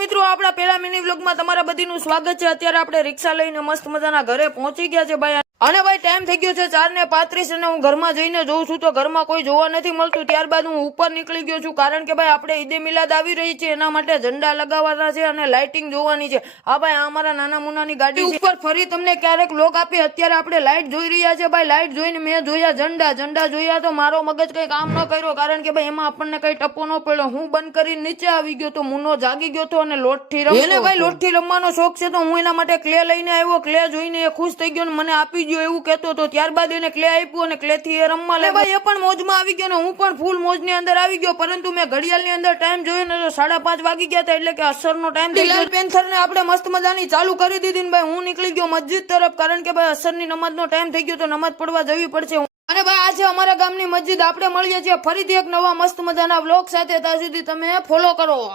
મિત્રો આપણા પેલા મિની વ્લોગમાં તમારા બધીનું સ્વાગત છે। અત્યારે આપણે રિક્ષા લઈને મસ્ત મજાના ઘરે પહોંચી ગયા છે ભાઈ। અને ભાઈ ટાઈમ થઈ ગયો છે 4:35 અને હું ઘરમાં જઈને જોઉં છું તો ઘરમાં કોઈ જોવા નથી મળતું। ત્યારબાદ હું ઉપર નીકળી ગયો છું કારણ કે ભાઈ આપણે ઈદે મિલાદ આવી રહી છે, એના માટે ઝંડા લગાવવાના છે અને લાઇટિંગ જોવાની છે। હા ભાઈ આ અમારા નાના મુનાની ગાડી ઉપર ફરી તમને ક્યારેક વ્લોગ આપી। અત્યારે આપણે લાઇટ જોઈ રહ્યા છે ભાઈ। લાઇટ જોઈને મેં જોયા ઝંડા જોયા તો મારો મગજ કઈ કામ ન કર્યો કારણ કે ભાઈ એમાં આપણને કઈ ટપો ન પડ્યો। હું બંધ કરીને નીચે આવી ગયો તો મુનો જાગી ગયો તો અને લોટથી રમતો એને ભાઈ લોટથી રમવાનો શોખ છે તો હું એના માટે ક્લે લઈને આવ્યો। ક્લે જોઈને એ ખુશ થઈ ગયો ને મને આપી ગયો એવું કહેતો તો। ત્યારબાદ એને ક્લે આપ્યું અને ક્લે થી એ રમવા લાગ્યો ભાઈ। એ પણ મોજમાં આવી ગયો ને હું પણ ફૂલ મોજની અંદર આવી ગયો, પરંતુ મેં ઘડિયાળની અંદર ટાઈમ જોયો ને તો 5:30 વાગી ગયા હતા, એટલે કે અસરનો ટાઈમ થઈ ગયો। પેન્થર ને આપણે મસ્ત મજાની ચાલુ કરી દીધી ને ભાઈ હું નીકળી ગયો મસ્જિદ તરફ કારણ કે ભાઈ અસરની નમાઝનો ટાઈમ થઈ ગયો તો નમાઝ પડવા જવી પડશે। અને ભાઈ આજે અમારા ગામની મસ્જિદ આપણે મળીએ છીએ ફરીથી એક નવા મસ્ત મજાના વ્લોગ સાથે। ત્યાં સુધી તમે ફોલો કરો।